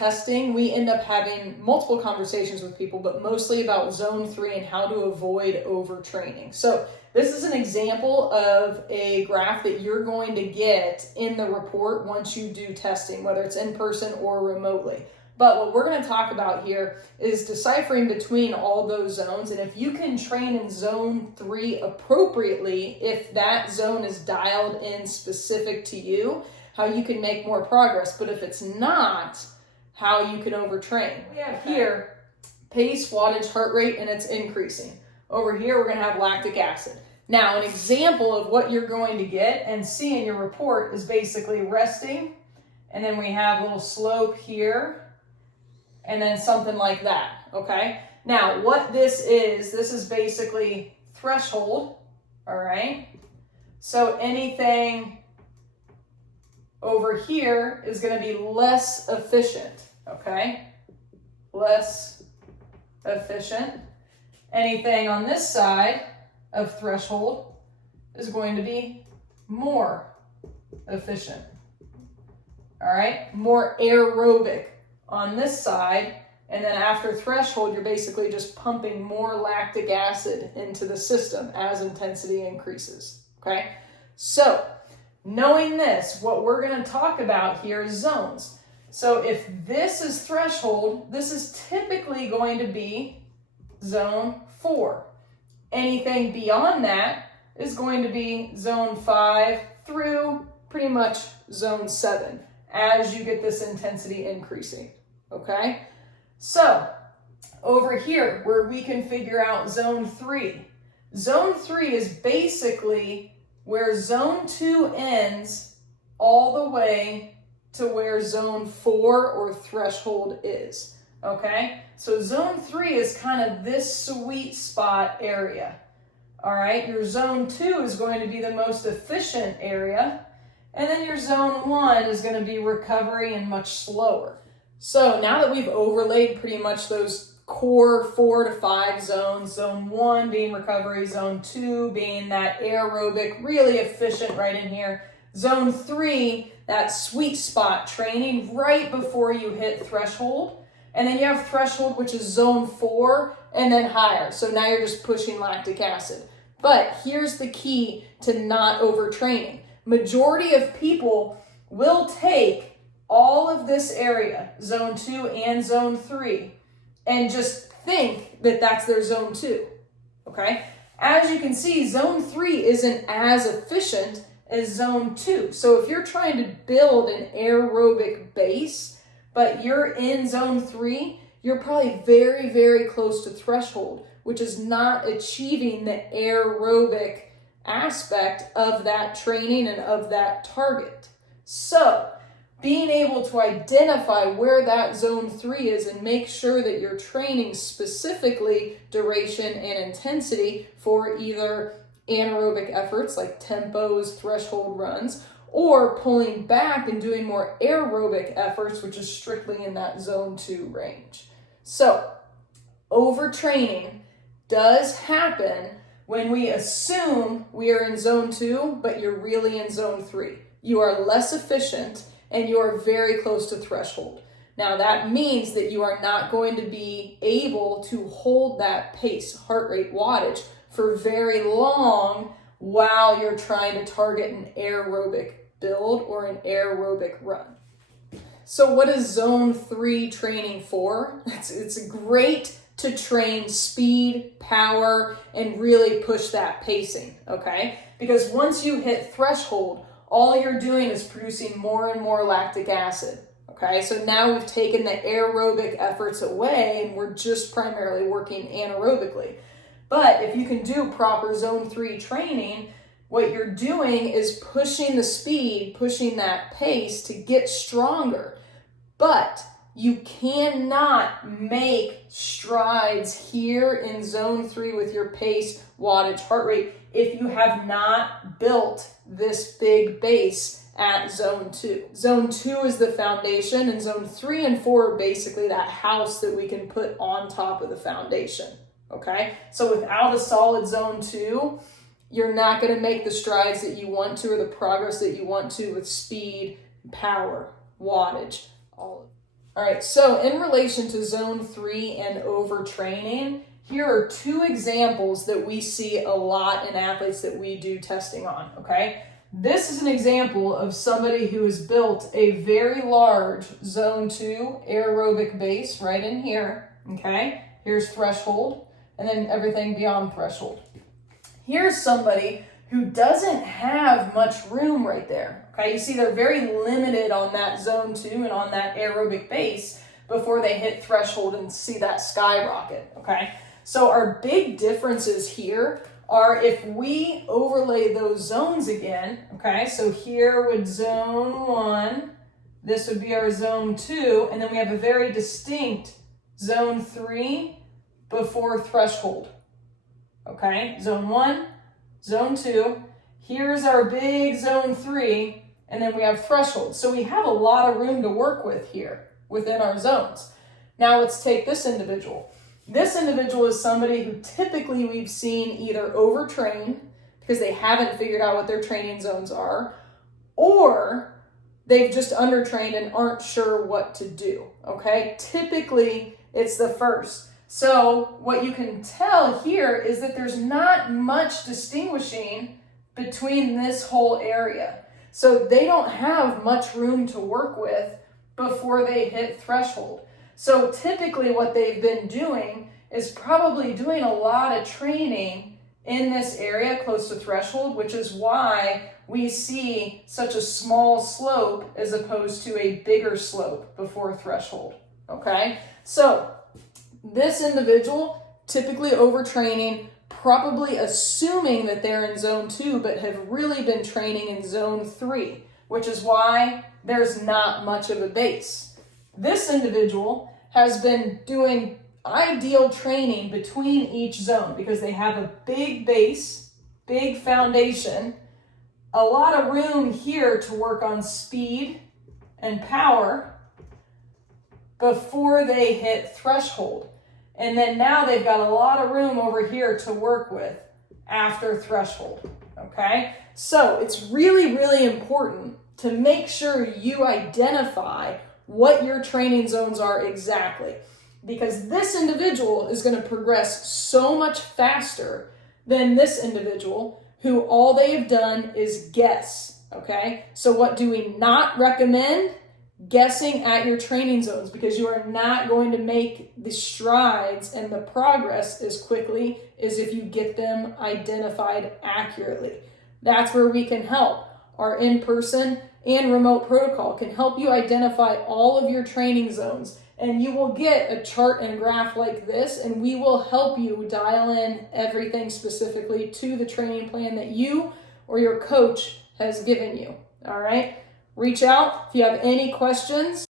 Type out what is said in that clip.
testing, we end up having multiple conversations with people, but mostly about zone 3 and how to avoid overtraining. So this is an example of a graph that you're going to get in the report once you do testing, whether it's in person or remotely. But what we're going to talk about here is deciphering between all those zones. And if you can train in zone 3 appropriately, if that zone is dialed in specific to you, how you can make more progress. But if it's not, how you can overtrain. We have here pace, wattage, heart rate, and it's increasing. Over here, we're going to have lactic acid. Now, an example of what you're going to get and see in your report is basically resting, and then we have a little slope here, and then something like that, okay? Now, what this is basically threshold, all right? So anything over here is going to be less efficient, okay? Less efficient. Anything on this side of threshold is going to be more efficient, all right? More aerobic on this side, and then after threshold, you're basically just pumping more lactic acid into the system as intensity increases, okay? So, knowing this, what we're going to talk about here is zones. So if this is threshold, this is typically going to be zone 4. Anything beyond that is going to be zone 5 through pretty much zone 7 as you get this intensity increasing, okay? So over here where we can figure out zone 3. Zone 3 is basically where zone 2 ends all the way to where zone 4 or threshold is, okay? So zone 3 is kind of this sweet spot area, all right? Your zone 2 is going to be the most efficient area, and then your zone 1 is going to be recovery and much slower. So now that we've overlaid pretty much those core 4 to 5 zones, zone 1 being recovery, zone 2 being that aerobic, really efficient right in here, zone 3, that sweet spot training right before you hit threshold, and then you have threshold, which is zone 4, and then higher. So now you're just pushing lactic acid. But here's the key to not overtraining. Majority of people will take all of this area, zone 2 and zone 3, and just think that that's their zone 2, okay? As you can see, zone 3 isn't as efficient as zone 2. So if you're trying to build an aerobic base, but you're in zone 3, you're probably very, very close to threshold, which is not achieving the aerobic aspect of that training and of that target. So being able to identify where that zone 3 is and make sure that you're training specifically duration and intensity for either anaerobic efforts like tempos, threshold runs, or pulling back and doing more aerobic efforts, which is strictly in that zone 2 range. So overtraining does happen when we assume we are in zone 2, but you're really in zone 3. You are less efficient and you are very close to threshold. Now that means that you are not going to be able to hold that pace, heart rate, wattage for very long while you're trying to target an aerobic build or an aerobic run. So what is zone 3 training for? It's great to train speed, power, and really push that pacing, okay? Because once you hit threshold, all you're doing is producing more and more lactic acid, okay? So now we've taken the aerobic efforts away and we're just primarily working anaerobically. But if you can do proper zone 3 training, what you're doing is pushing the speed, pushing that pace to get stronger. But you cannot make strides here in zone 3 with your pace, wattage, heart rate if you have not built this big base at zone 2. Zone 2 is the foundation, and zone 3 and 4 are basically that house that we can put on top of the foundation, okay? So without a solid zone 2, you're not going to make the strides that you want to or the progress that you want to with speed, power, wattage, all of it. All right, so in relation to zone 3 and overtraining, here are two examples that we see a lot in athletes that we do testing on, okay? This is an example of somebody who has built a very large zone 2 aerobic base right in here, okay? Here's threshold, and then everything beyond threshold. Here's somebody who doesn't have much room right there, okay? You see they're very limited on that zone 2 and on that aerobic base before they hit threshold and see that skyrocket, okay? So our big differences here are if we overlay those zones again, okay? So here would zone 1, this would be our zone 2, and then we have a very distinct zone 3 before threshold, okay? Zone 1, zone 2, here's our big zone 3, and then we have threshold. So we have a lot of room to work with here within our zones. Now let's take this individual. This individual is somebody who typically we've seen either overtrain because they haven't figured out what their training zones are, or they've just undertrained and aren't sure what to do, okay? Typically, it's the first. So what you can tell here is that there's not much distinguishing between this whole area. So they don't have much room to work with before they hit threshold. So typically what they've been doing is probably doing a lot of training in this area close to threshold, which is why we see such a small slope as opposed to a bigger slope before threshold, okay? So this individual, typically overtraining, probably assuming that they're in zone 2, but have really been training in zone 3, which is why there's not much of a base. This individual has been doing ideal training between each zone because they have a big base, big foundation, a lot of room here to work on speed and power before they hit threshold. And then now they've got a lot of room over here to work with after threshold, okay? So it's really, really important to make sure you identify what your training zones are exactly, because this individual is going to progress so much faster than this individual who all they have done is guess, okay? So what do we not recommend? Guessing at your training zones, because you are not going to make the strides and the progress as quickly as if you get them identified accurately. That's where we can help. Our in-person and remote protocol can help you identify all of your training zones, and you will get a chart and graph like this, and we will help you dial in everything specifically to the training plan that you or your coach has given you. All right? Reach out if you have any questions.